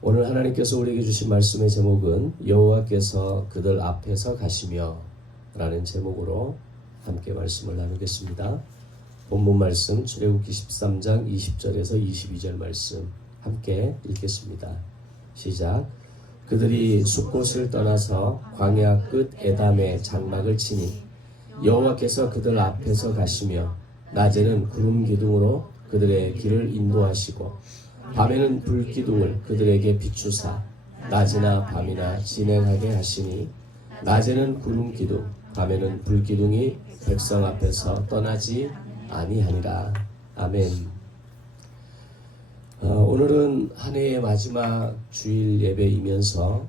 오늘 하나님께서 우리에게 주신 말씀의 제목은 여호와께서 그들 앞에서 가시며 라는 제목으로 함께 말씀을 나누겠습니다. 본문 말씀 출애굽기 13장 20절에서 22절 말씀 함께 읽겠습니다. 시작. 그들이 숫곳을 떠나서 광야 끝 에담에 장막을 치니 여호와께서 그들 앞에서 가시며 낮에는 구름 기둥으로 그들의 길을 인도하시고 밤에는 불기둥을 그들에게 비추사 낮이나 밤이나 진행하게 하시니 낮에는 구름 기둥 밤에는 불기둥이 백성 앞에서 떠나지 아니하니라. 아멘. 오늘은 한 해의 마지막 주일 예배이면서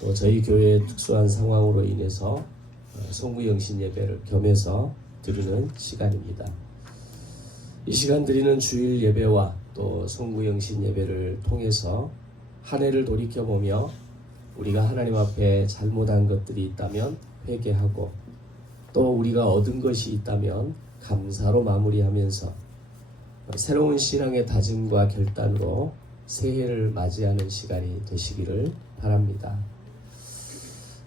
또 저희 교회의 특수한 상황으로 인해서 송구영신 예배를 겸해서 드리는 시간입니다. 이 시간 드리는 주일 예배와 또 송구영신 예배를 통해서 한 해를 돌이켜보며 우리가 하나님 앞에 잘못한 것들이 있다면 회개하고 또 우리가 얻은 것이 있다면 감사로 마무리하면서 새로운 신앙의 다짐과 결단으로 새해를 맞이하는 시간이 되시기를 바랍니다.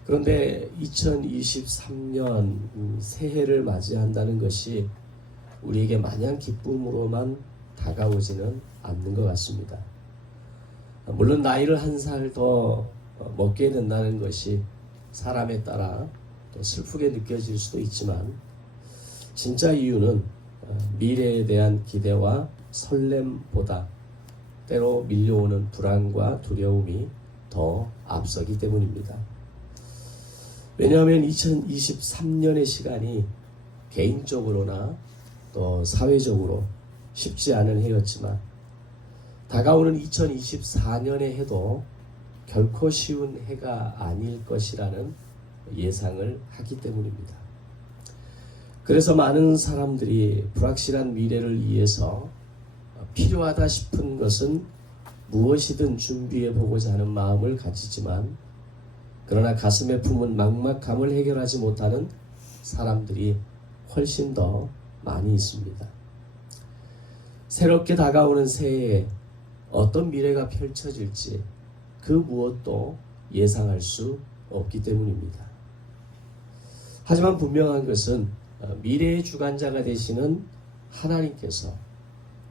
그런데 2023년 새해를 맞이한다는 것이 우리에게 마냥 기쁨으로만 다가오지는 않는 것 같습니다. 물론 나이를 한 살 더 먹게 된다는 것이 사람에 따라 또 슬프게 느껴질 수도 있지만 진짜 이유는 미래에 대한 기대와 설렘보다 때로 밀려오는 불안과 두려움이 더 앞서기 때문입니다. 왜냐하면 2023년의 시간이 개인적으로나 또 사회적으로 쉽지 않은 해였지만 다가오는 2024년의 해도 결코 쉬운 해가 아닐 것이라는 예상을 하기 때문입니다. 그래서 많은 사람들이 불확실한 미래를 위해서 필요하다 싶은 것은 무엇이든 준비해 보고자 하는 마음을 가지지만 그러나 가슴에 품은 막막함을 해결하지 못하는 사람들이 훨씬 더 많이 있습니다. 새롭게 다가오는 새해에 어떤 미래가 펼쳐질지 그 무엇도 예상할 수 없기 때문입니다. 하지만 분명한 것은 미래의 주관자가 되시는 하나님께서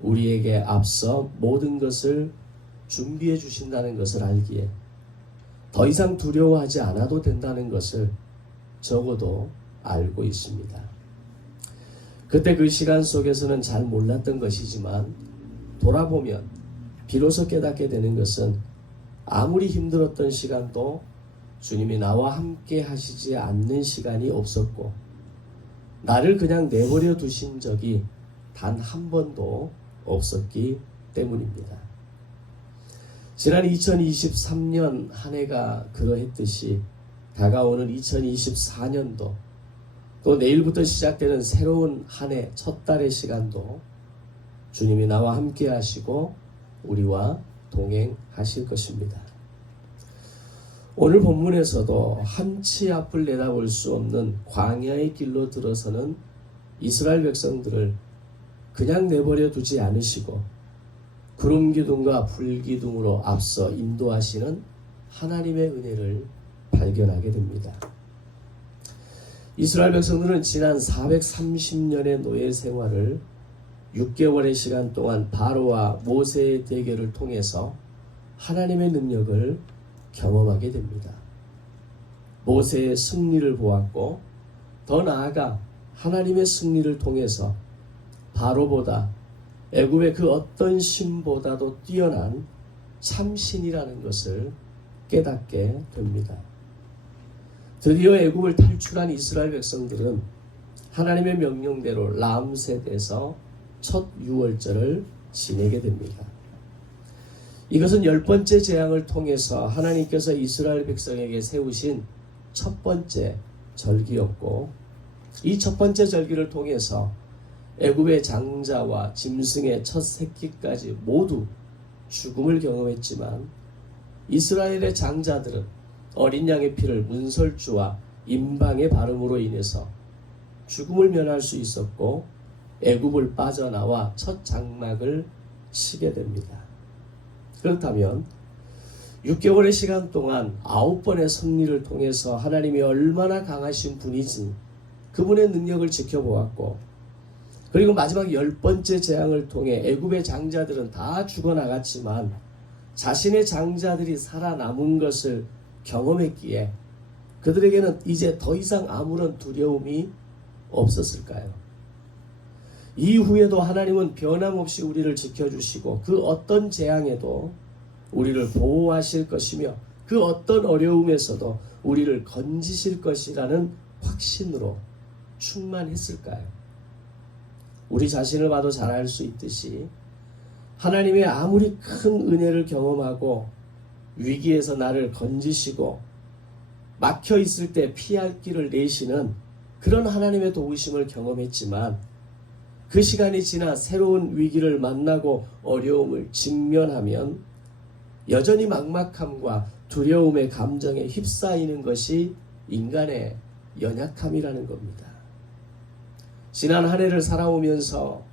우리에게 앞서 모든 것을 준비해 주신다는 것을 알기에 더 이상 두려워하지 않아도 된다는 것을 적어도 알고 있습니다. 그때 그 시간 속에서는 잘 몰랐던 것이지만 돌아보면 비로소 깨닫게 되는 것은 아무리 힘들었던 시간도 주님이 나와 함께 하시지 않는 시간이 없었고 나를 그냥 내버려 두신 적이 단 한 번도 없었기 때문입니다. 지난 2023년 한 해가 그러했듯이 다가오는 2024년도 또 내일부터 시작되는 새로운 한 해 첫 달의 시간도 주님이 나와 함께 하시고 우리와 동행하실 것입니다. 오늘 본문에서도 한치 앞을 내다볼 수 없는 광야의 길로 들어서는 이스라엘 백성들을 그냥 내버려 두지 않으시고 구름 기둥과 불 기둥으로 앞서 인도하시는 하나님의 은혜를 발견하게 됩니다. 이스라엘 백성들은 지난 430년의 노예 생활을 6개월의 시간 동안 바로와 모세의 대결을 통해서 하나님의 능력을 경험하게 됩니다. 모세의 승리를 보았고 더 나아가 하나님의 승리를 통해서 바로보다 애굽의 그 어떤 신보다도 뛰어난 참신이라는 것을 깨닫게 됩니다. 드디어 애굽을 탈출한 이스라엘 백성들은 하나님의 명령대로 람셋에서 첫 유월절을 지내게 됩니다. 이것은 10번째 재앙을 통해서 하나님께서 이스라엘 백성에게 세우신 첫 번째 절기였고 이 첫 번째 절기를 통해서 애굽의 장자와 짐승의 첫 새끼까지 모두 죽음을 경험했지만 이스라엘의 장자들은 어린 양의 피를 문설주와 임방의 바름으로 인해서 죽음을 면할 수 있었고 애굽을 빠져나와 첫 장막을 치게 됩니다. 그렇다면 6개월의 시간 동안 9번의 섭리를 통해서 하나님이 얼마나 강하신 분인지 그분의 능력을 지켜보았고, 그리고 마지막 10번째 재앙을 통해 애굽의 장자들은 다 죽어나갔지만 자신의 장자들이 살아남은 것을 경험했기에 그들에게는 이제 더 이상 아무런 두려움이 없었을까요? 이후에도 하나님은 변함없이 우리를 지켜주시고 그 어떤 재앙에도 우리를 보호하실 것이며 그 어떤 어려움에서도 우리를 건지실 것이라는 확신으로 충만했을까요? 우리 자신을 봐도 잘 알 수 있듯이 하나님의 아무리 큰 은혜를 경험하고 위기에서 나를 건지시고 막혀 있을 때 피할 길을 내시는 그런 하나님의 도우심을 경험했지만, 그 시간이 지나 새로운 위기를 만나고 어려움을 직면하면 여전히 막막함과 두려움의 감정에 휩싸이는 것이 인간의 연약함이라는 겁니다. 지난 한 해를 살아오면서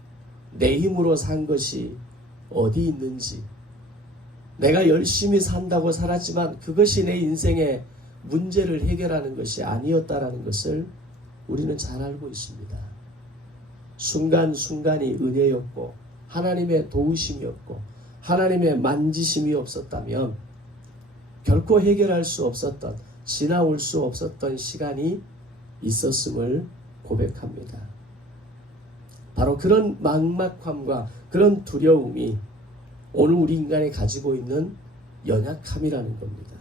내 힘으로 산 것이 어디 있는지, 내가 열심히 산다고 살았지만 그것이 내 인생의 문제를 해결하는 것이 아니었다라는 것을 우리는 잘 알고 있습니다. 순간순간이 은혜였고 하나님의 도우심이었고 하나님의 만지심이 없었다면 결코 해결할 수 없었던, 지나올 수 없었던 시간이 있었음을 고백합니다. 바로 그런 막막함과 그런 두려움이 오늘 우리 인간이 가지고 있는 연약함이라는 겁니다.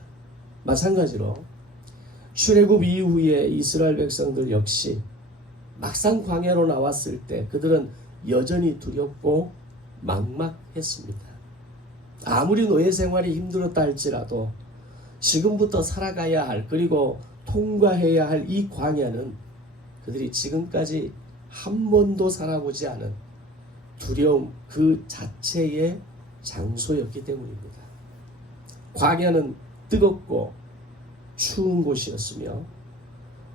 마찬가지로 출애굽 이후에 이스라엘 백성들 역시 막상 광야로 나왔을 때 그들은 여전히 두렵고 막막했습니다. 아무리 노예 생활이 힘들었다 할지라도 지금부터 살아가야 할, 그리고 통과해야 할 이 광야는 그들이 지금까지 한 번도 살아보지 않은 두려움 그 자체의 장소였기 때문입니다. 광야는 뜨겁고 추운 곳이었으며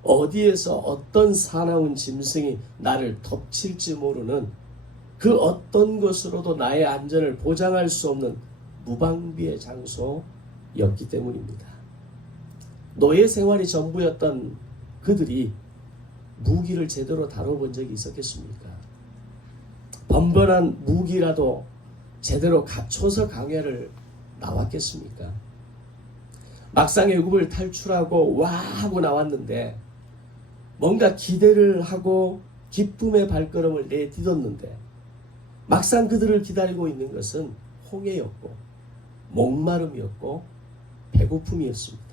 어디에서 어떤 사나운 짐승이 나를 덮칠지 모르는 그 어떤 것으로도 나의 안전을 보장할 수 없는 무방비의 장소였기 때문입니다. 노예 생활이 전부였던 그들이 무기를 제대로 다뤄본 적이 있었겠습니까? 번번한 무기라도 제대로 갖춰서 광야를 나왔겠습니까? 막상 애굽을 탈출하고 와 하고 나왔는데 뭔가 기대를 하고 기쁨의 발걸음을 내딛었는데 막상 그들을 기다리고 있는 것은 홍해였고 목마름이었고 배고픔이었습니다.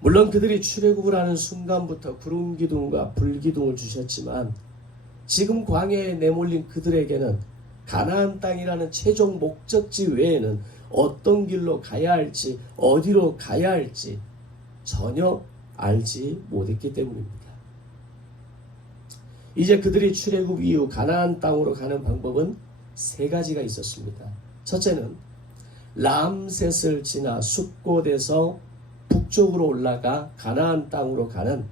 물론 그들이 출애굽을 하는 순간부터 구름 기둥과 불 기둥을 주셨지만 지금 광야에 내몰린 그들에게는 가나안 땅이라는 최종 목적지 외에는 어떤 길로 가야 할지, 어디로 가야 할지 전혀 알지 못했기 때문입니다. 이제 그들이 출애굽 이후 가나안 땅으로 가는 방법은 세 가지가 있었습니다. 첫째는 람셋을 지나 숫곳에서 북쪽으로 올라가 가나안 땅으로 가는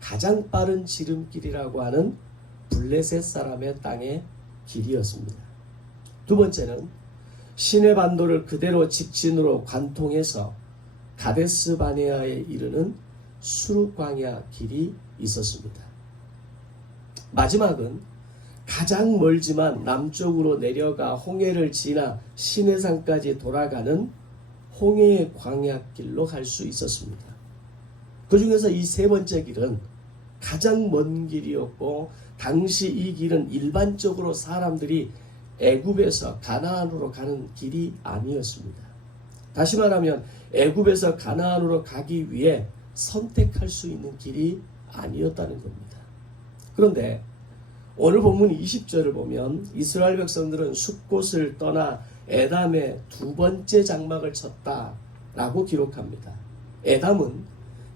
가장 빠른 지름길이라고 하는 블레셋 사람의 땅의 길이었습니다. 두 번째는 시내 반도를 그대로 직진으로 관통해서 가데스 바네아에 이르는 수르 광야 길이 있었습니다. 마지막은 가장 멀지만 남쪽으로 내려가 홍해를 지나 시내산까지 돌아가는 홍해의 광야길로 갈 수 있었습니다. 그 중에서 이 세 번째 길은 가장 먼 길이었고 당시 이 길은 일반적으로 사람들이 애굽에서 가나안으로 가는 길이 아니었습니다. 다시 말하면 애굽에서 가나안으로 가기 위해 선택할 수 있는 길이 아니었다는 겁니다. 그런데 오늘 본문 20절을 보면 이스라엘 백성들은 숫곳을 떠나 에담의 두 번째 장막을 쳤다라고 기록합니다. 에담은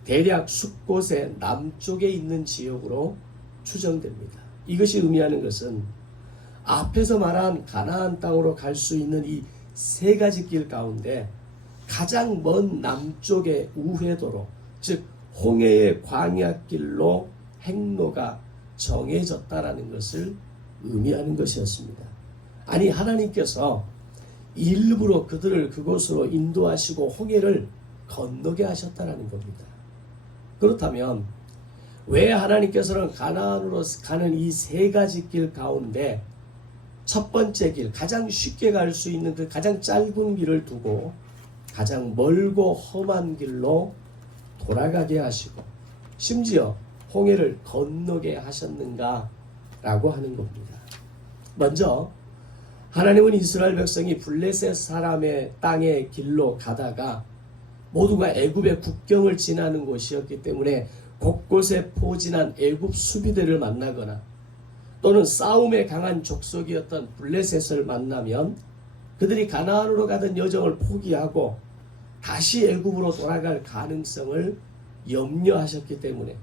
대략 숫곳의 남쪽에 있는 지역으로 추정됩니다. 이것이 의미하는 것은 앞에서 말한 가나안 땅으로 갈 수 있는 이 세 가지 길 가운데 가장 먼 남쪽의 우회도로, 즉 홍해의 광야길로 행로가 정해졌다라는 것을 의미하는 것이었습니다. 아니, 하나님께서 일부러 그들을 그곳으로 인도하시고 홍해를 건너게 하셨다는 겁니다. 그렇다면 왜 하나님께서는 가나안으로 가는 이 세 가지 길 가운데 첫 번째 길, 가장 쉽게 갈 수 있는 그 가장 짧은 길을 두고 가장 멀고 험한 길로 돌아가게 하시고 심지어 홍해를 건너게 하셨는가 라고 하는 겁니다. 먼저 하나님은 이스라엘 백성이 블레셋 사람의 땅의 길로 가다가 모두가 애굽의 국경을 지나는 곳이었기 때문에 곳곳에 포진한 애굽 수비대를 만나거나 또는 싸움에 강한 족속이었던 블레셋을 만나면 그들이 가나안으로 가던 여정을 포기하고 다시 애굽으로 돌아갈 가능성을 염려하셨기 때문에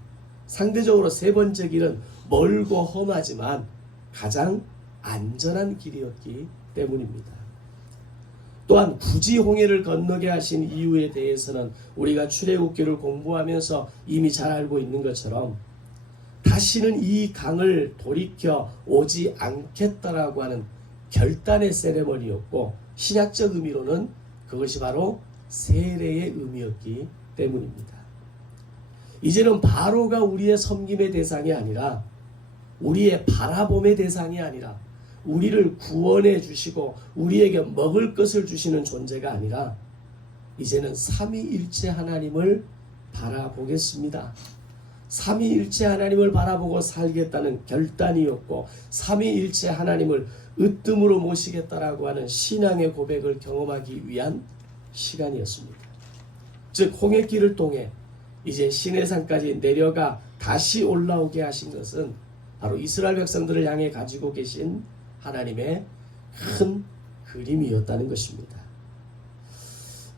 상대적으로 세 번째 길은 멀고 험하지만 가장 안전한 길이었기 때문입니다. 또한 굳이 홍해를 건너게 하신 이유에 대해서는 우리가 출애굽기를 공부하면서 이미 잘 알고 있는 것처럼 다시는 이 강을 돌이켜 오지 않겠다라고 하는 결단의 세레머니였고 신약적 의미로는 그것이 바로 세례의 의미였기 때문입니다. 이제는 바로가 우리의 섬김의 대상이 아니라 우리의 바라봄의 대상이 아니라 우리를 구원해 주시고 우리에게 먹을 것을 주시는 존재가 아니라 이제는 삼위일체 하나님을 바라보겠습니다. 삼위일체 하나님을 바라보고 살겠다는 결단이었고 삼위일체 하나님을 으뜸으로 모시겠다라고 하는 신앙의 고백을 경험하기 위한 시간이었습니다. 즉 홍해길을 통해 이제 시내산까지 내려가 다시 올라오게 하신 것은 바로 이스라엘 백성들을 향해 가지고 계신 하나님의 큰 그림이었다는 것입니다.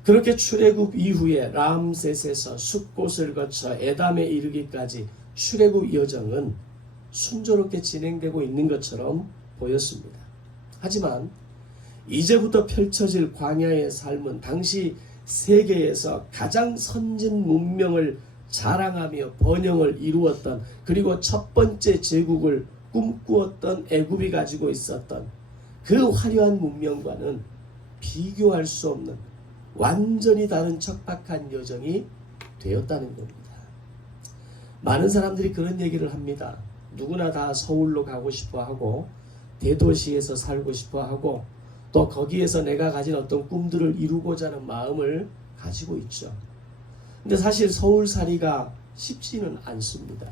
그렇게 출애굽 이후에 람셋에서 숫곳을 거쳐 에담에 이르기까지 출애굽 여정은 순조롭게 진행되고 있는 것처럼 보였습니다. 하지만 이제부터 펼쳐질 광야의 삶은 당시 세계에서 가장 선진 문명을 자랑하며 번영을 이루었던 그리고 첫 번째 제국을 꿈꾸었던 애굽이 가지고 있었던 그 화려한 문명과는 비교할 수 없는 완전히 다른 척박한 여정이 되었다는 겁니다. 많은 사람들이 그런 얘기를 합니다. 누구나 다 서울로 가고 싶어 하고 대도시에서 살고 싶어 하고 또 거기에서 내가 가진 어떤 꿈들을 이루고자 하는 마음을 가지고 있죠. 근데 사실 서울살이가 쉽지는 않습니다.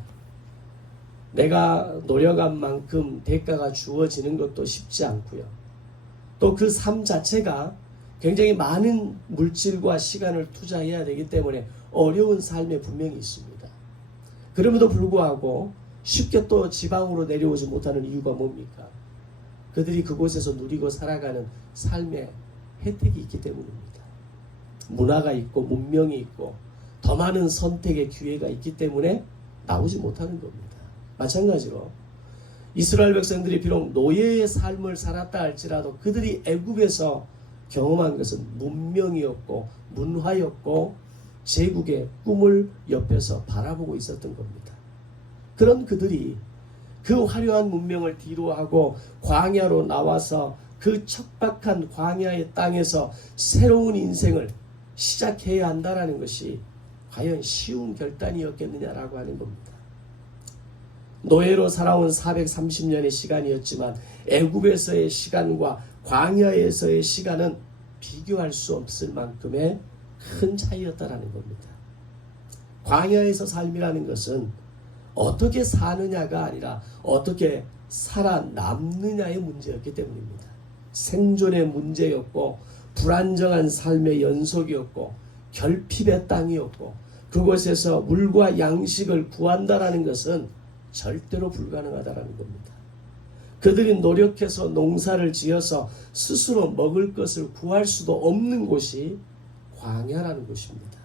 내가 노력한 만큼 대가가 주어지는 것도 쉽지 않고요. 또 그 삶 자체가 굉장히 많은 물질과 시간을 투자해야 되기 때문에 어려운 삶에 분명히 있습니다. 그럼에도 불구하고 쉽게 또 지방으로 내려오지 못하는 이유가 뭡니까? 그들이 그곳에서 누리고 살아가는 삶의 혜택이 있기 때문입니다. 문화가 있고 문명이 있고 더 많은 선택의 기회가 있기 때문에 나오지 못하는 겁니다. 마찬가지로 이스라엘 백성들이 비록 노예의 삶을 살았다 할지라도 그들이 애굽에서 경험한 것은 문명이었고 문화였고 제국의 꿈을 옆에서 바라보고 있었던 겁니다. 그런 그들이 그 화려한 문명을 뒤로하고 광야로 나와서 그 척박한 광야의 땅에서 새로운 인생을 시작해야 한다는 것이 과연 쉬운 결단이었겠느냐라고 하는 겁니다. 노예로 살아온 430년의 시간이었지만 애굽에서의 시간과 광야에서의 시간은 비교할 수 없을 만큼의 큰 차이였다라는 겁니다. 광야에서 삶이라는 것은 어떻게 사느냐가 아니라 어떻게 살아남느냐의 문제였기 때문입니다. 생존의 문제였고 불안정한 삶의 연속이었고 결핍의 땅이었고 그곳에서 물과 양식을 구한다라는 것은 절대로 불가능하다라는 겁니다. 그들이 노력해서 농사를 지어서 스스로 먹을 것을 구할 수도 없는 곳이 광야라는 곳입니다.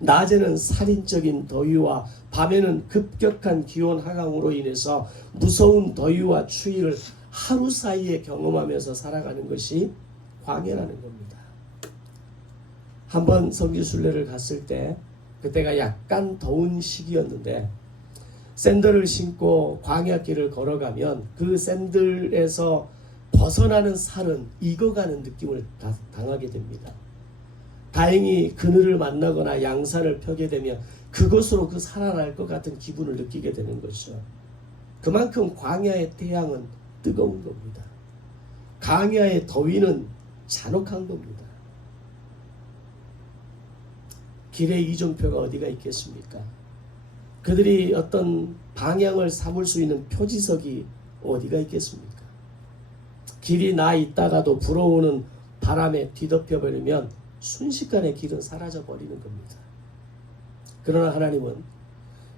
낮에는 살인적인 더위와 밤에는 급격한 기온 하강으로 인해서 무서운 더위와 추위를 하루 사이에 경험하면서 살아가는 것이 광야라는 겁니다. 한번 성지순례를 갔을 때 그때가 약간 더운 시기였는데 샌들을 신고 광야길을 걸어가면 그 샌들에서 벗어나는 살은 익어가는 느낌을 당하게 됩니다. 다행히 그늘을 만나거나 양산을 펴게 되면 그것으로 그 살아날 것 같은 기분을 느끼게 되는 거죠. 그만큼 광야의 태양은 뜨거운 겁니다. 광야의 더위는 잔혹한 겁니다. 길에 이정표가 어디가 있겠습니까? 그들이 어떤 방향을 삼을 수 있는 표지석이 어디가 있겠습니까? 길이 나 있다가도 불어오는 바람에 뒤덮여버리면 순식간에 길은 사라져 버리는 겁니다. 그러나 하나님은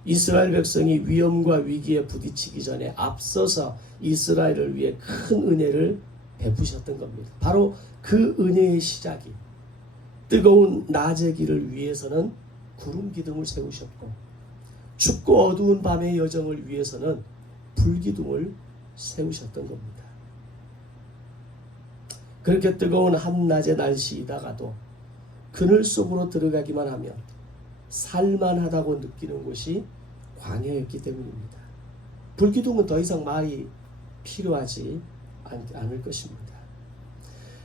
이스라엘 백성이 위험과 위기에 부딪히기 전에 앞서서 이스라엘을 위해 큰 은혜를 베푸셨던 겁니다. 바로 그 은혜의 시작이 뜨거운 낮의 길을 위해서는 구름 기둥을 세우셨고, 춥고 어두운 밤의 여정을 위해서는 불기둥을 세우셨던 겁니다. 그렇게 뜨거운 한낮의 날씨이다가도 그늘 속으로 들어가기만 하면 살만하다고 느끼는 곳이 광야였기 때문입니다. 불기둥은 더 이상 말이 필요하지 않을 것입니다.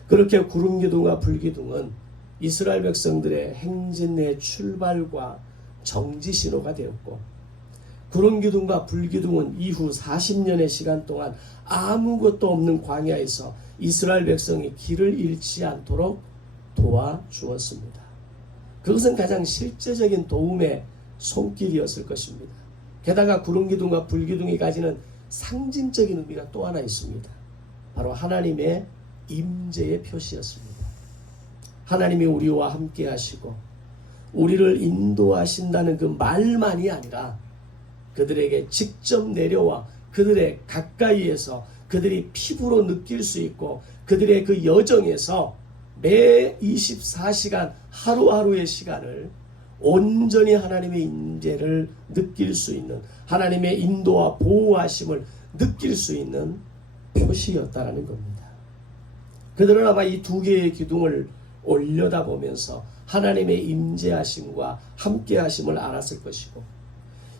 그렇게 구름기둥과 불기둥은 이스라엘 백성들의 행진의 출발과 정지 신호가 되었고, 구름기둥과 불기둥은 이후 40년의 시간 동안 아무것도 없는 광야에서 이스라엘 백성이 길을 잃지 않도록 도와주었습니다. 그것은 가장 실제적인 도움의 손길이었을 것입니다. 게다가 구름기둥과 불기둥이 가지는 상징적인 의미가 또 하나 있습니다. 바로 하나님의 임재의 표시였습니다. 하나님이 우리와 함께 하시고 우리를 인도하신다는 그 말만이 아니라 그들에게 직접 내려와 그들의 가까이에서 그들이 피부로 느낄 수 있고 그들의 그 여정에서 매 24시간 하루하루의 시간을 온전히 하나님의 임재를 느낄 수 있는, 하나님의 인도와 보호하심을 느낄 수 있는 표시였다라는 겁니다. 그들은 아마 이 두 개의 기둥을 올려다보면서 하나님의 임재하심과 함께하심을 알았을 것이고,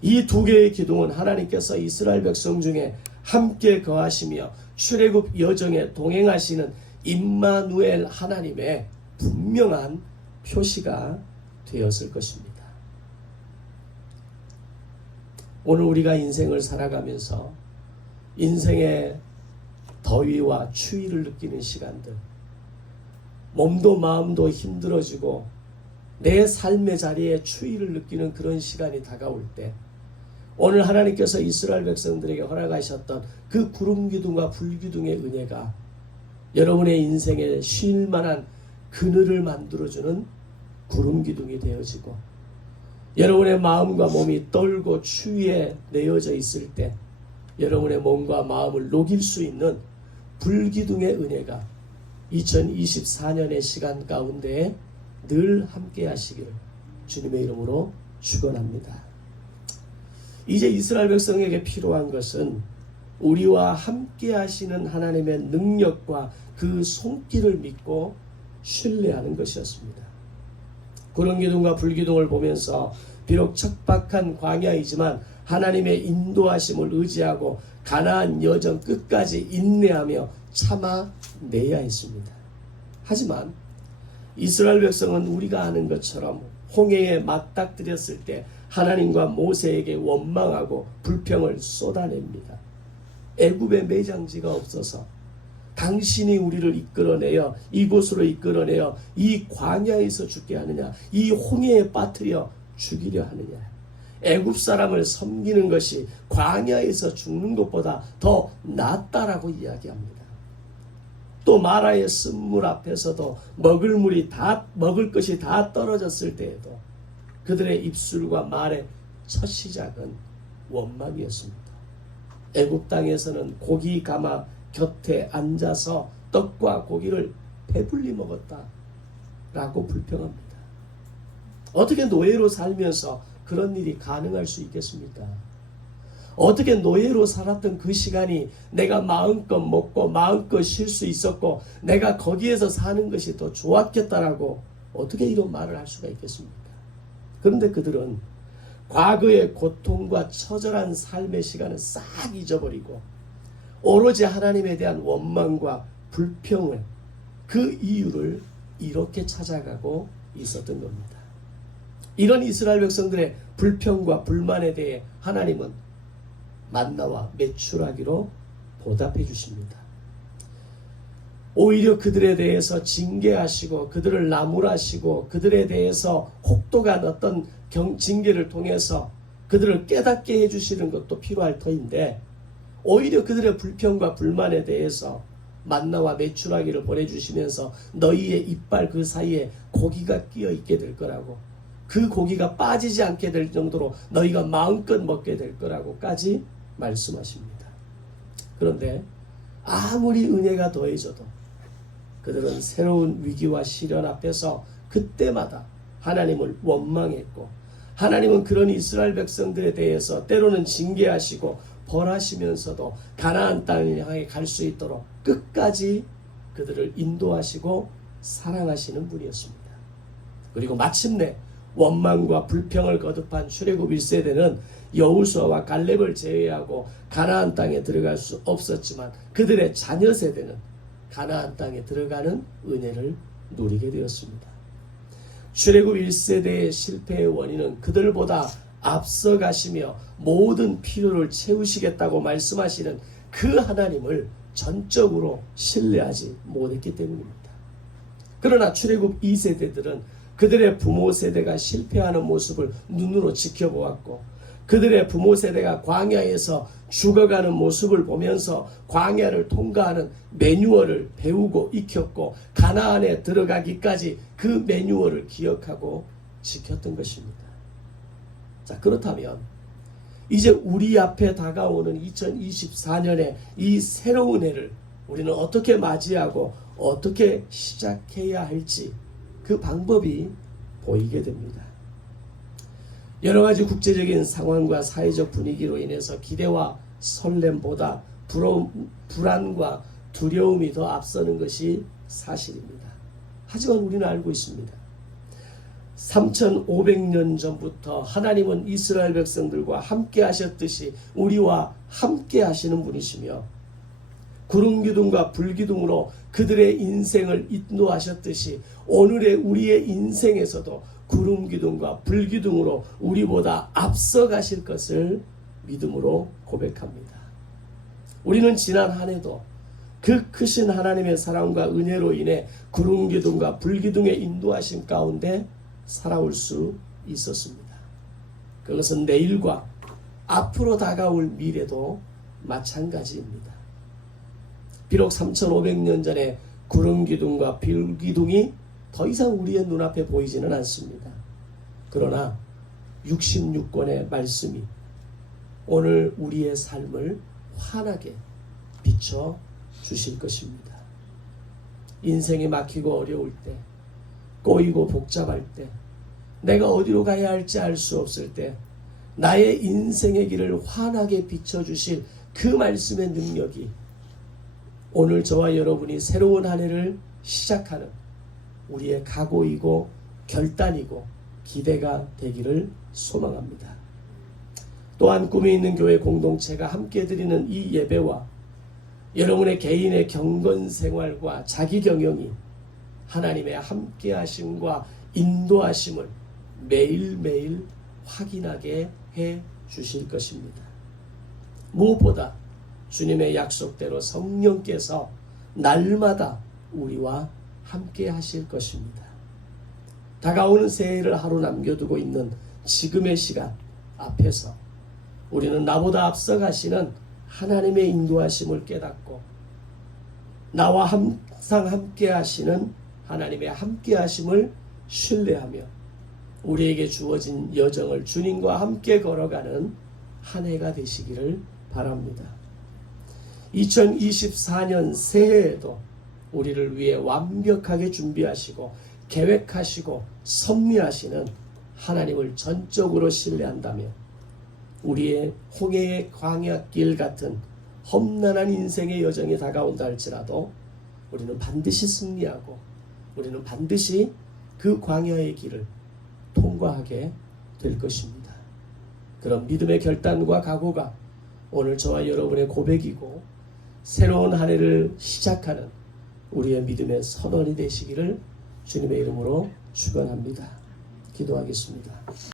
이 두 개의 기둥은 하나님께서 이스라엘 백성 중에 함께 거하시며 출애굽 여정에 동행하시는 임마누엘 하나님의 분명한 표시가 되었을 것입니다. 오늘 우리가 인생을 살아가면서 인생의 더위와 추위를 느끼는 시간들, 몸도 마음도 힘들어지고 내 삶의 자리에 추위를 느끼는 그런 시간이 다가올 때, 오늘 하나님께서 이스라엘 백성들에게 허락하셨던 그 구름기둥과 불기둥의 은혜가 여러분의 인생에 쉴 만한 그늘을 만들어주는 구름기둥이 되어지고, 여러분의 마음과 몸이 떨고 추위에 내어져 있을 때 여러분의 몸과 마음을 녹일 수 있는 불기둥의 은혜가 2024년의 시간 가운데 늘 함께 하시기를 주님의 이름으로 축원합니다. 이제 이스라엘 백성에게 필요한 것은 우리와 함께 하시는 하나님의 능력과 그 손길을 믿고 신뢰하는 것이었습니다. 구름기둥과 불기둥을 보면서 비록 척박한 광야이지만 하나님의 인도하심을 의지하고 가나안 여정 끝까지 인내하며 참아내야 했습니다. 하지만 이스라엘 백성은 우리가 아는 것처럼 홍해에 맞닥뜨렸을 때 하나님과 모세에게 원망하고 불평을 쏟아냅니다. 애굽에 매장지가 없어서 당신이 우리를 이끌어내어 이곳으로 이끌어내어 이 광야에서 죽게 하느냐, 이 홍해에 빠뜨려 죽이려 하느냐, 애굽 사람을 섬기는 것이 광야에서 죽는 것보다 더 낫다라고 이야기합니다. 또 마라의 쓴물 앞에서도 먹을 것이 다 떨어졌을 때에도 그들의 입술과 말의 첫 시작은 원망이었습니다. 애굽 땅에서는 고기 가마 곁에 앉아서 떡과 고기를 배불리 먹었다라고 불평합니다. 어떻게 노예로 살면서 그런 일이 가능할 수 있겠습니까? 어떻게 노예로 살았던 그 시간이 내가 마음껏 먹고 마음껏 쉴 수 있었고 내가 거기에서 사는 것이 더 좋았겠다라고 어떻게 이런 말을 할 수가 있겠습니까? 그런데 그들은 과거의 고통과 처절한 삶의 시간을 싹 잊어버리고 오로지 하나님에 대한 원망과 불평을 그 이유를 이렇게 찾아가고 있었던 겁니다. 이런 이스라엘 백성들의 불평과 불만에 대해 하나님은 만나와 메추라기로 보답해 주십니다. 오히려 그들에 대해서 징계하시고 그들을 나무라시고 그들에 대해서 혹독한 어떤 징계를 통해서 그들을 깨닫게 해주시는 것도 필요할 터인데, 오히려 그들의 불평과 불만에 대해서 만나와 메추라기를 보내주시면서 너희의 이빨 그 사이에 고기가 끼어 있게 될 거라고, 그 고기가 빠지지 않게 될 정도로 너희가 마음껏 먹게 될 거라고까지 말씀하십니다. 그런데 아무리 은혜가 더해져도 그들은 새로운 위기와 시련 앞에서 그때마다 하나님을 원망했고, 하나님은 그런 이스라엘 백성들에 대해서 때로는 징계하시고 벌하시면서도 가나안 땅을 향해 갈 수 있도록 끝까지 그들을 인도하시고 사랑하시는 분이었습니다. 그리고 마침내 원망과 불평을 거듭한 출애굽 1세대는 여호수아와 갈렙을 제외하고 가나안 땅에 들어갈 수 없었지만 그들의 자녀 세대는 가나안 땅에 들어가는 은혜를 누리게 되었습니다. 출애굽 1세대의 실패의 원인은 그들보다 앞서가시며 모든 필요를 채우시겠다고 말씀하시는 그 하나님을 전적으로 신뢰하지 못했기 때문입니다. 그러나 출애굽 2세대들은 그들의 부모 세대가 실패하는 모습을 눈으로 지켜보았고, 그들의 부모 세대가 광야에서 죽어가는 모습을 보면서 광야를 통과하는 매뉴얼을 배우고 익혔고, 가나안에 들어가기까지 그 매뉴얼을 기억하고 지켰던 것입니다. 자, 그렇다면 이제 우리 앞에 다가오는 2024년의 이 새로운 해를 우리는 어떻게 맞이하고 어떻게 시작해야 할지 그 방법이 보이게 됩니다. 여러 가지 국제적인 상황과 사회적 분위기로 인해서 기대와 설렘보다 불안과 두려움이 더 앞서는 것이 사실입니다. 하지만 우리는 알고 있습니다. 3500년 전부터 하나님은 이스라엘 백성들과 함께 하셨듯이 우리와 함께 하시는 분이시며, 구름기둥과 불기둥으로 그들의 인생을 인도하셨듯이 오늘의 우리의 인생에서도 구름기둥과 불기둥으로 우리보다 앞서 가실 것을 믿음으로 고백합니다. 우리는 지난 한 해도 그 크신 하나님의 사랑과 은혜로 인해 구름기둥과 불기둥의 인도하심 가운데 살아올 수 있었습니다. 그것은 내일과 앞으로 다가올 미래도 마찬가지입니다. 비록 3500년 전에 구름기둥과 불기둥이 더 이상 우리의 눈앞에 보이지는 않습니다. 그러나 66권의 말씀이 오늘 우리의 삶을 환하게 비춰 주실 것입니다. 인생이 막히고 어려울 때, 꼬이고 복잡할 때, 내가 어디로 가야 할지 알 수 없을 때 나의 인생의 길을 환하게 비춰주실 그 말씀의 능력이 오늘 저와 여러분이 새로운 한 해를 시작하는 우리의 각오이고 결단이고 기대가 되기를 소망합니다. 또한 꿈이 있는 교회 공동체가 함께 드리는 이 예배와 여러분의 개인의 경건 생활과 자기 경영이 하나님의 함께 하심과 인도하심을 매일매일 확인하게 해 주실 것입니다. 무엇보다 주님의 약속대로 성령께서 날마다 우리와 함께 하실 것입니다. 다가오는 새해를 하루 남겨두고 있는 지금의 시간 앞에서 우리는 나보다 앞서 가시는 하나님의 인도하심을 깨닫고 나와 항상 함께 하시는 하나님의 함께 하심을 신뢰하며 우리에게 주어진 여정을 주님과 함께 걸어가는 한 해가 되시기를 바랍니다. 2024년 새해에도 우리를 위해 완벽하게 준비하시고 계획하시고 섭리하시는 하나님을 전적으로 신뢰한다며 우리의 홍해의 광야길 같은 험난한 인생의 여정이 다가온다 할지라도 우리는 반드시 승리하고 우리는 반드시 그 광야의 길을 통과하게 될 것입니다. 그런 믿음의 결단과 각오가 오늘 저와 여러분의 고백이고 새로운 한 해를 시작하는 우리의 믿음의 선언이 되시기를 주님의 이름으로 축원합니다. 기도하겠습니다.